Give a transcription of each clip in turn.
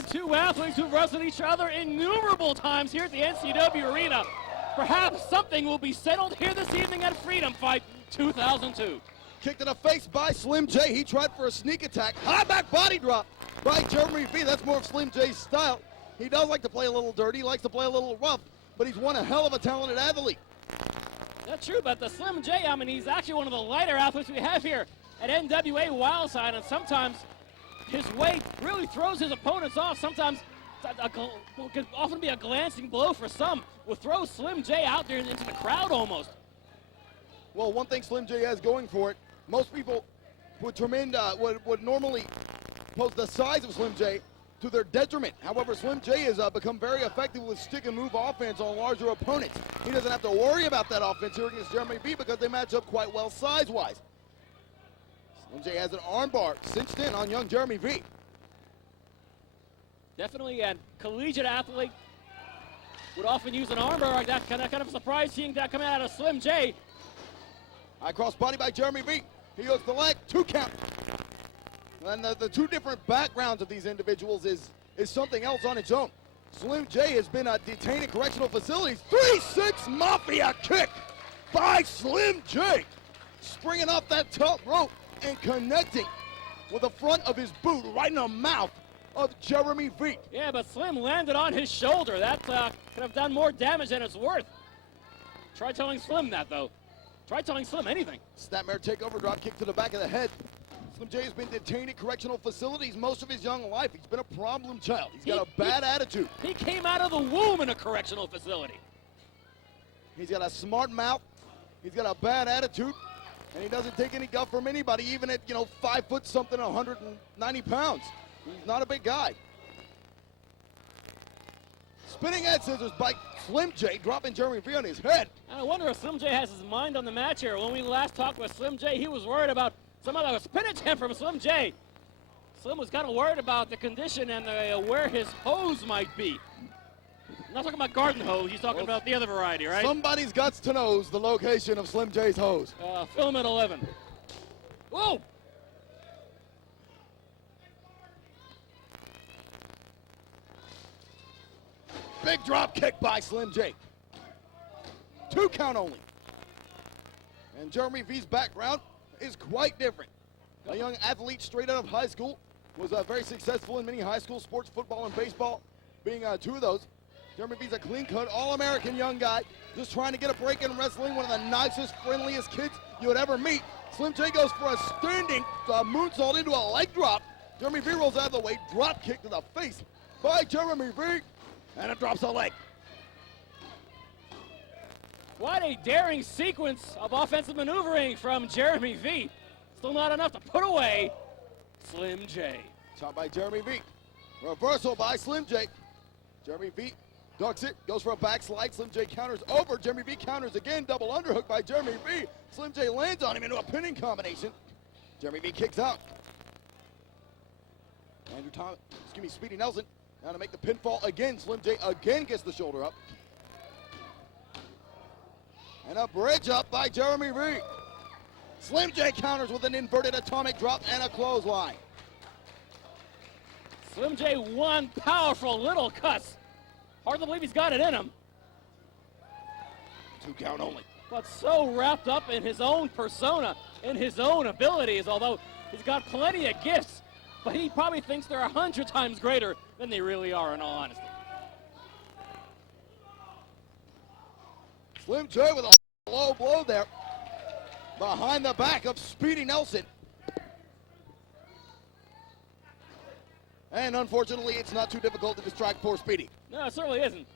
And two athletes who've wrestled each other innumerable times here at the NCW Arena. Perhaps something will be settled here this evening at Freedom Fight 2002. Kick to the face by Slim J. He tried for a sneak attack. High back body drop by Jeremy V. That's more of Slim J's style. He does like to play a little dirty, likes to play a little rough, but he's one hell of a talented athlete. That's true, but the Slim J, I mean, he's actually one of the lighter athletes we have here at NWA Wildside, and sometimes his weight really throws his opponents off. Sometimes it can often be a glancing blow for some. Will throw Slim J out there into the crowd almost. Well, one thing Slim J has going for it, most people would normally pose the size of Slim J to their detriment. However, Slim J has become very effective with stick and move offense on larger opponents. He doesn't have to worry about that offense here against Jeremy V because they match up quite well size-wise. Slim J has an armbar cinched in on young Jeremy V. Definitely a collegiate athlete would often use an armbar like that. Kind of a surprise seeing that coming out of Slim J. High cross body by Jeremy V. He goes the leg, 2 count. And the two different backgrounds of these individuals is something else on its own. Slim J has been detained in correctional facilities. 3-6 Mafia kick by Slim J. Springing off that top rope and connecting with the front of his boot right in the mouth of Jeremy V. Yeah, but Slim landed on his shoulder. That could have done more damage than it's worth. Try telling Slim that, though. Try telling Slim anything. Snapmare takeover, drop kick to the back of the head. Slim J has been detained in correctional facilities most of his young life. He's been a problem child. He's got a bad attitude. He came out of the womb in a correctional facility. He's got a smart mouth. He's got a bad attitude. And he doesn't take any guff from anybody, even at, 5 foot something, 190 pounds. He's not a big guy. Spinning head scissors by Slim J, dropping Jeremy V on his head. I wonder if Slim J has his mind on the match here. When we last talked with Slim J, he was worried about some other spin attempt from Slim J. Slim was kind of worried about the condition and where his hose might be. I'm not talking about garden hose. He's talking about the other variety, right? Somebody's guts to knows the location of Slim J's hose. Filament 11. Whoa! Big drop kick by Slim J. 2 count only. And Jeremy V's background is quite different. A young athlete straight out of high school, was very successful in many high school sports, football and baseball, being 2 of those. Jeremy V's a clean-cut, all-American young guy, just trying to get a break in wrestling, one of the nicest, friendliest kids you would ever meet. Slim J goes for a standing moonsault into a leg drop. Jeremy V rolls out of the way, drop kick to the face by Jeremy V, and it drops a leg. What a daring sequence of offensive maneuvering from Jeremy V. Still not enough to put away Slim J. Shot by Jeremy V. Reversal by Slim J. Jeremy V ducks it, goes for a backslide. Slim J counters over. Jeremy V counters again. Double underhook by Jeremy V. Slim J lands on him into a pinning combination. Jeremy V kicks out. Speedy Nelson now to make the pinfall again. Slim J again gets the shoulder up. And a bridge up by Jeremy V. Slim J counters with an inverted atomic drop and a clothesline. Slim J, one powerful little cuss. Hard to believe he's got it in him. 2 count only. But so wrapped up in his own persona, in his own abilities, although he's got plenty of gifts, but he probably thinks they're 100 times greater than they really are, in all honesty. Slim J with a low blow there behind the back of Speedy Nelson. And unfortunately, it's not too difficult to distract poor Speedy. No, it certainly isn't.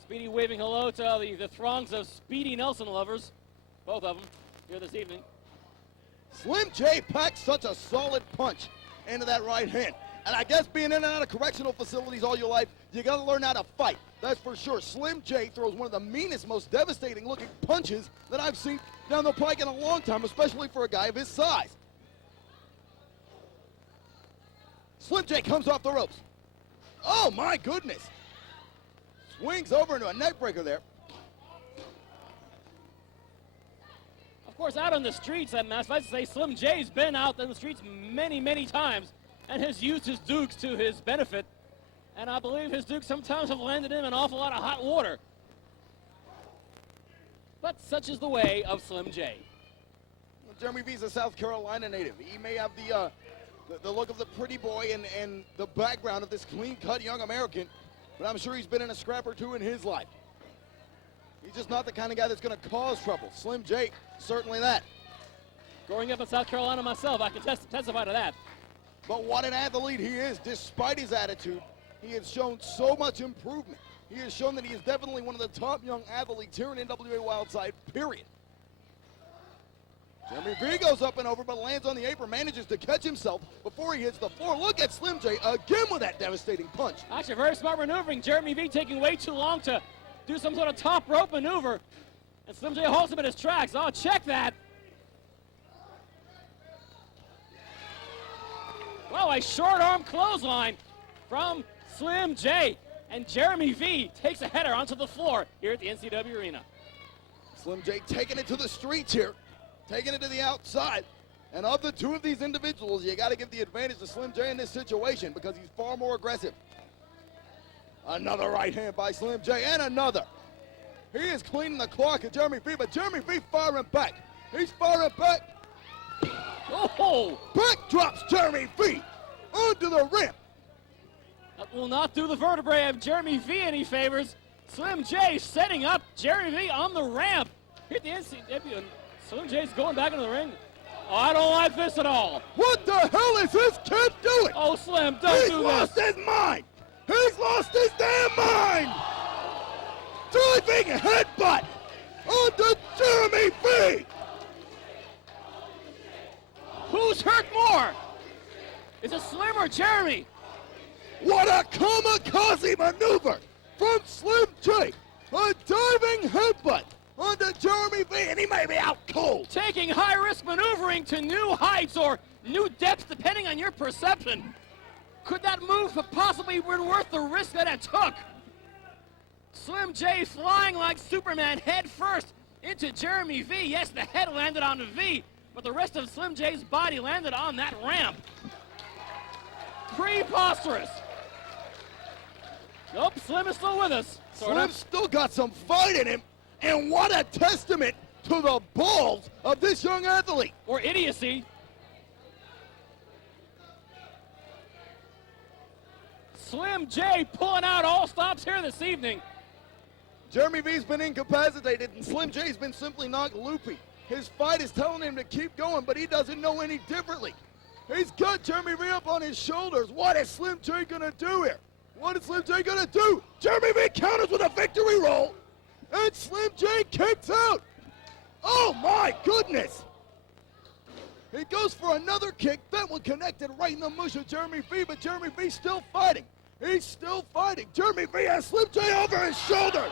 Speedy waving hello to the throngs of Speedy Nelson lovers, both of them, here this evening. Slim J packs such a solid punch into that right hand. And I guess being in and out of correctional facilities all your life, you got to learn how to fight. That's for sure. Slim J throws one of the meanest, most devastating looking punches that I've seen down the pike in a long time, especially for a guy of his size. Slim J comes off the ropes. Oh my goodness. Swings over into a neck breaker there. Of course, out on the streets, I was about to say, Slim J's been out on the streets many, many times. and has used his dukes to his benefit. And I believe his dukes sometimes have landed him an awful lot of hot water. But such is the way of Slim J. Jeremy V's a South Carolina native. He may have the look of the pretty boy and the background of this clean-cut young American, but I'm sure he's been in a scrap or two in his life. He's just not the kind of guy that's going to cause trouble. Slim J, certainly that. Growing up in South Carolina myself, I can testify to that. But what an athlete he is, despite his attitude. He has shown so much improvement. He has shown that he is definitely one of the top young athletes here in NWA Wildside, period. Jeremy V goes up and over, but lands on the apron, manages to catch himself before he hits the floor. Look at Slim J again with that devastating punch. Actually, very smart maneuvering. Jeremy V taking way too long to do some sort of top rope maneuver. And Slim J holds him in his tracks. Oh, check that. Well, a short arm clothesline from Slim J. And Jeremy V takes a header onto the floor here at the NCW Arena. Slim J taking it to the streets here, taking it to the outside. And of the two of these individuals, you got to give the advantage to Slim J in this situation because he's far more aggressive. Another right hand by Slim J, and another. He is cleaning the clock at Jeremy V, but Jeremy V firing back. He's firing back. Oh! Back drops Jeremy V onto the ramp. That will not do the vertebrae of Jeremy V any favors. Slim J setting up Jeremy V on the ramp. Here at the NCW, and Slim J's going back into the ring. Oh, I don't like this at all. What the hell is this kid doing? Oh, Slim, don't do this. He's lost his mind. He's lost his damn mind. Diving headbutt onto Jeremy V. Who's hurt more? Is it Slim or Jeremy? What a kamikaze maneuver from Slim J. A diving headbutt onto Jeremy V, and he may be out cold. Taking high-risk maneuvering to new heights or new depths, depending on your perception. Could that move have possibly been worth the risk that it took? Slim J flying like Superman head first into Jeremy V. Yes, the head landed on the V, but the rest of Slim J's body landed on that ramp. Preposterous. Nope, Slim is still with us. Slim's still got some fight in him, and what a testament to the balls of this young athlete. Or idiocy. Slim J pulling out all stops here this evening. Jeremy V's been incapacitated, and Slim J's been simply knocked loopy. His fight is telling him to keep going, but he doesn't know any differently. He's got Jeremy V up on his shoulders. What is Slim J gonna do here? What is Slim J gonna do? Jeremy V counters with a victory roll, and Slim J kicks out. Oh my goodness! He goes for another kick. That one connected right in the mush of Jeremy V, but Jeremy V still fighting. He's still fighting. Jeremy V has Slim J over his shoulder.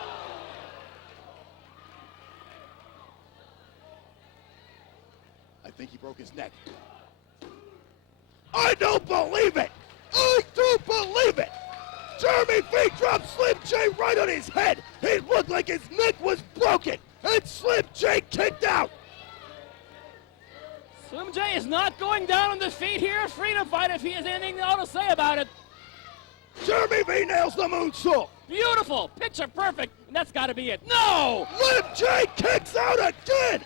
I think he broke his neck. I don't believe it! I don't believe it! Jeremy V dropped Slim J right on his head. It looked like his neck was broken, and Slim J kicked out. Slim J is not going down on defeat here. Freedom fight if he has anything to say about it. Jeremy V nails the moonsault. Beautiful, picture perfect, and that's got to be it. No! Slim J kicks out again.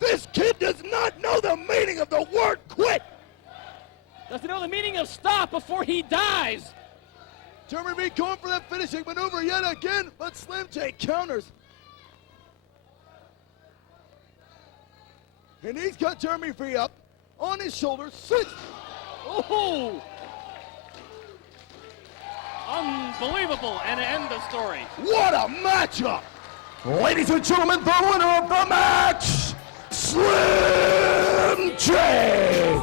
This kid does not know the meaning of the word quit. Doesn't know the meaning of stop before he dies. Jeremy V going for that finishing maneuver yet again, but Slim J counters. And he's got Jeremy V up on his shoulders. Oh! Unbelievable, and end of story. What a matchup! Ladies and gentlemen, the winner of the match, Slim J.